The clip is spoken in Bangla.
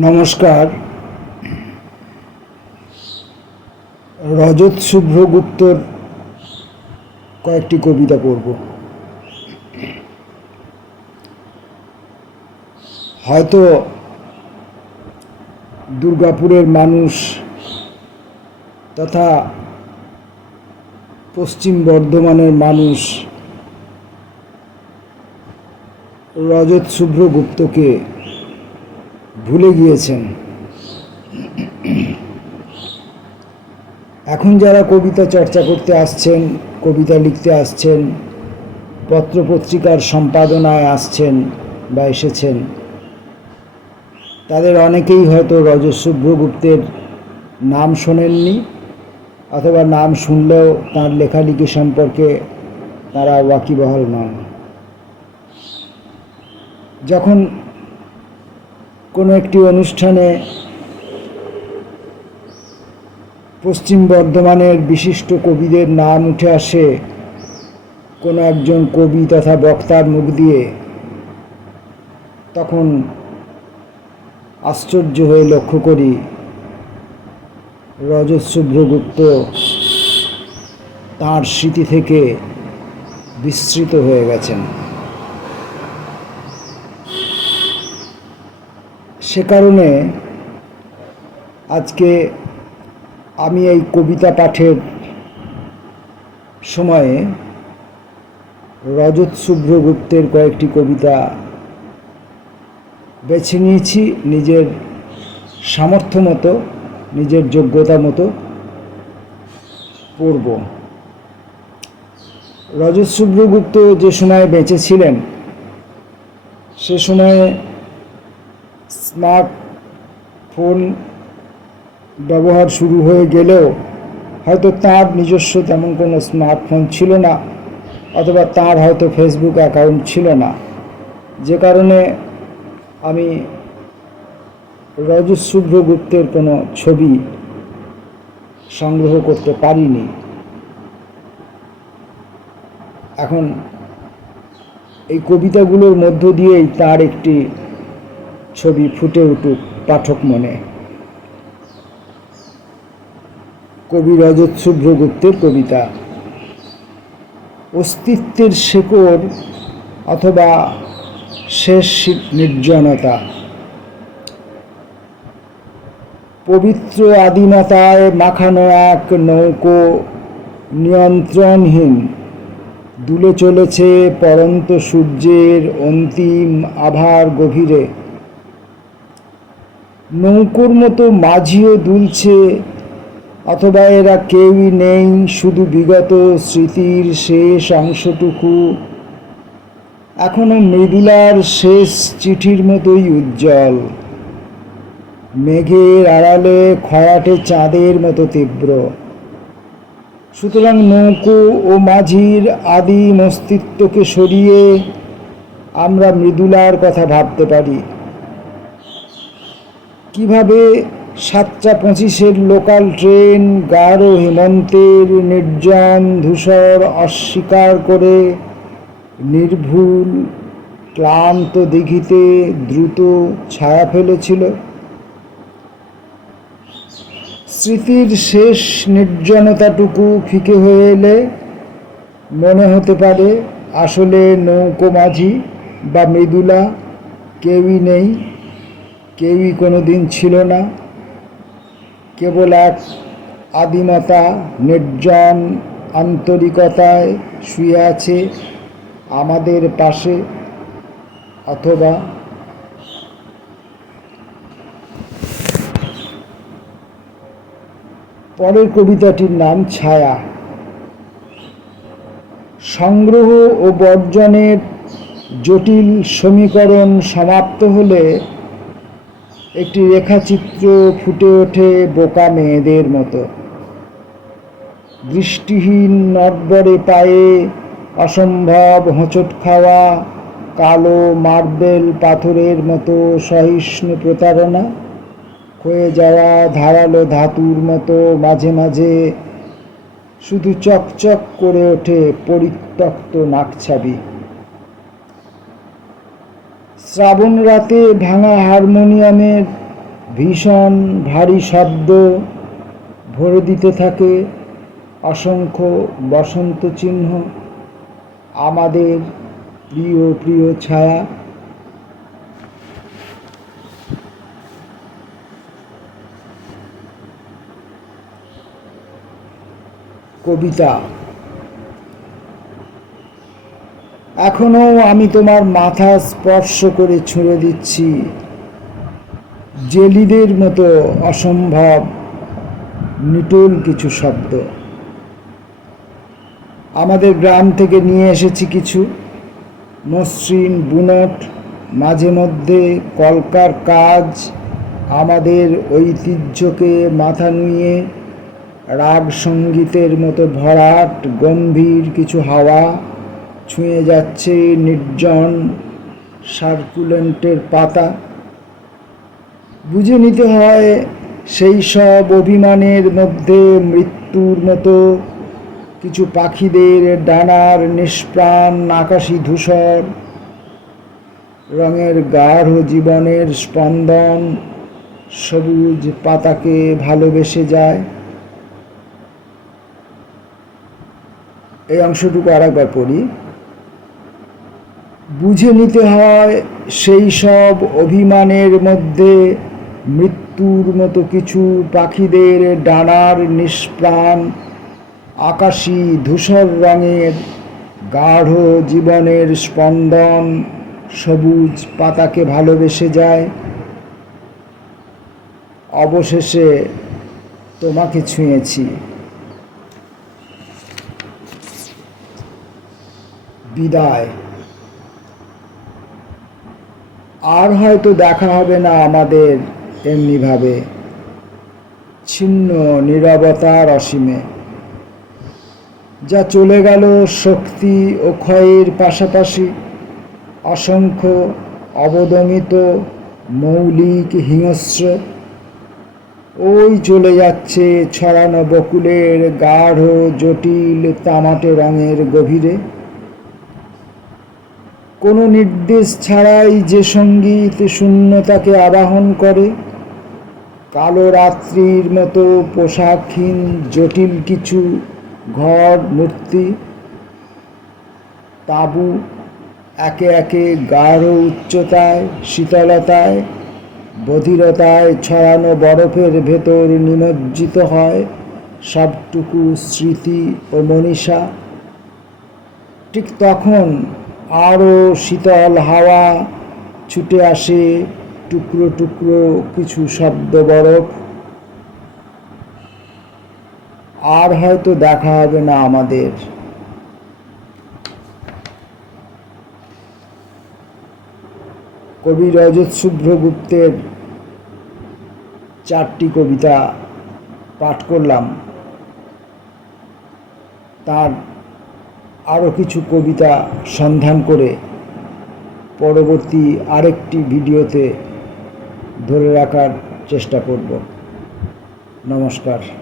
নমস্কার। রজত শুভ্রগুপ্তর কয়েকটি কবিতা পড়ব। হয়তো দুর্গাপুরের মানুষ তথা পশ্চিম বর্ধমানের মানুষ রজত শুভ্রগুপ্তকে ভুলে গিয়েছেন। এখন যারা কবিতা চর্চা করতে আসছেন, কবিতা লিখতে আসছেন পত্রপত্রিকার সম্পাদনায় আসছেন বা এসেছেন, তাদের অনেকেই হয়তো রজশুভ্রগুপ্তের নাম শোনেননি অথবা নাম শুনলেও তার লেখালেখি সম্পর্কে তারা ওয়াকিবহাল নন। যখন কোনো একটি অনুষ্ঠানে পশ্চিম বর্ধমানের বিশিষ্ট কবিদের নাম উঠে আসে কোনো একজন কবি তথা বক্তার মুখ দিয়ে। তখন আশ্চর্য হয়ে লক্ষ্য করি রজত শুভ্রগুপ্ত তাঁর স্মৃতি থেকে বিস্মৃত হয়ে গেছেন। সে কারণে আজকে আমি এই কবিতা পাঠের সময়ে রজত শুভ্রগুপ্তের কয়েকটি কবিতা বেছে নিয়েছি নিজের সামর্থ্য মতো, নিজের যোগ্যতা মতো পড়ব। রজত শুভ্রগুপ্ত যে সময়ে বেঁচে ছিলেন, সে সময়ে স্মার্ট ফোন ব্যবহার শুরু হয়ে গেলেও হয়তো তার নিজস্ব তেমন কোনো স্মার্টফোন ছিল না, অথবা তার হয়তো ফেসবুক অ্যাকাউন্ট ছিল না। যে কারণে আমি রজত শুভ্রগুপ্তের কোনো ছবি সংগ্রহ করতে পারিনি। এখন এই কবিতাগুলোর মধ্য দিয়েই তার একটি ছবি ফুটে উঠুক পাঠক মনে। কবি রজত শুভ্রগুপ্তের কবিতা। অস্তিত্বের শেকড় অথবা শেষ নির্জনতা। পবিত্র আদিমতায় মাখানো এক নৌকো নিয়ন্ত্রণহীন। দুলে চলেছে পরন্ত সূর্যের অন্তিম আভার গভীরে। নৌকোর মতো মাঝিও দুলছে, অথবা এরা কেউই নেই, শুধু বিগত স্মৃতির শেষ অংশটুকু। এখনও মৃদুলার শেষ চিঠির মতোই উজ্জ্বল। মেঘের আড়ালে খয়াটে চাঁদের মতো তীব্র। সুতরাং নৌকো ও মাঝির আদিম অস্তিত্বকে সরিয়ে আমরা মৃদুলার কথা ভাবতে পারি। কীভাবে সাতটা পঁচিশের লোকাল ট্রেন, গাঢ় হেমন্তের নির্জন ধূসর অস্বীকার করে নির্ভুল, ক্লান্ত দিঘিতে দ্রুত ছায়া ফেলেছিল। স্মৃতির শেষ নির্জনতাটুকু ফিকে হয়ে এলে মনে হতে পারে আসলে নৌকো মাঝি বা মৃদুলা কেউই নেই। কেউই কোনো দিন ছিল না। কেবল এক আদিমতা নির্জন আন্তরিকতায় শুয়ে আছে আমাদের পাশে, অথবা পরের কবিতাটির নাম ছায়া। সংগ্রহ ও বর্জনের জটিল সমীকরণ সমাপ্ত হলে একটি রেখাচিত্র ফুটে ওঠে বোকা মেয়েদের মতো। দৃষ্টিহীন নটবরে পায়ে অসম্ভব হোঁচট খাওয়া, কালো মার্বেল পাথরের মতো সহিষ্ণু প্রতারণা হয়ে যাওয়া ধারালো ধাতুর মতো মাঝে মাঝে শুধু চকচক করে ওঠে পরিত্যক্ত নাকছাবি। শ্রাবণ রাতে ভাঙা হারমোনিয়ামের ভীষণ ভারী শব্দ ভরে দিতে থাকে অসংখ্য বসন্ত চিহ্ন। আমাদের প্রিয় প্রিয় ছায়া। কবিতা। এখনও আমি তোমার মাথা স্পর্শ করে ছুঁড়ে দিচ্ছি। জেলিদের মতো অসম্ভব, নিটুল কিছু শব্দ। আমাদের গ্রাম থেকে নিয়ে এসেছি কিছু। মসৃণ বুনট, মাঝে মধ্যে কলকার কাজ, আমাদের ঐতিহ্যকে মাথা নুয়ে রাগ সঙ্গীতের মতো ভরাট, গম্ভীর কিছু হাওয়া। ছুঁয়ে যাচ্ছে নির্জন সার্কুলেন্টের পাতা। বুঝে নিতে হয় সেই সব অভিমানের মধ্যে মৃত্যুর মতো কিছু পাখিদের ডানার নিষ্প্রাণ আকাশী ধূসর, রঙের গাঢ় জীবনের স্পন্দন সবুজ পাতাকে ভালোবেসে যায়। এই অংশটুকু আরেকবার পড়ি। বুঝে নিতে হয় সেই সব অভিমানের মধ্যে মৃত্যুর মতো কিছু পাখিদের ডানার নিষ্প্রাণ, আকাশী ধূসর রঙের, গাঢ় জীবনের স্পন্দন, সবুজ পাতাকে ভালোবেসে যায়। অবশেষে তোমাকে ছুঁয়েছি। বিদায়। আর হয়তো দেখা হবে না আমাদের এমনিভাবে। ছিন্ন নিরবতার অসীমে। যা চলে গেল শক্তি ও ক্ষয়ের পাশাপাশি অসংখ্য অবদমিত মৌলিক হিংস্র। ওই চলে যাচ্ছে ছড়ানো বকুলের গাঢ় জটিল তামাটে রঙের গভীরে। কোনো নির্দেশ ছাড়াই যে সংগীত শূন্যতাকে আবাহন করে। কালো রাত্রির মতো পোশাকহীন, জটিল কিছু ঘর, মূর্তি, তাঁবু, একে একে গাঢ় উচ্চতায়, শীতলতায়, বধিরতায় ছড়ানো বরফের ভেতর নিমজ্জিত হয় সবটুকু স্মৃতি ও মনীষা। ঠিক তখন আরও শীতল হাওয়া ছুটে আসে, টুকরো টুকরো কিছু শব্দ বরফ। আর হয়তো দেখা হবে না আমাদের। কবি রজত শুভ্রগুপ্তের চারটি কবিতা পাঠ করলাম। তার আরও কিছু কবিতা সন্ধান করে পরবর্তী আরেকটি ভিডিওতে ধরে রাখার চেষ্টা করব। নমস্কার।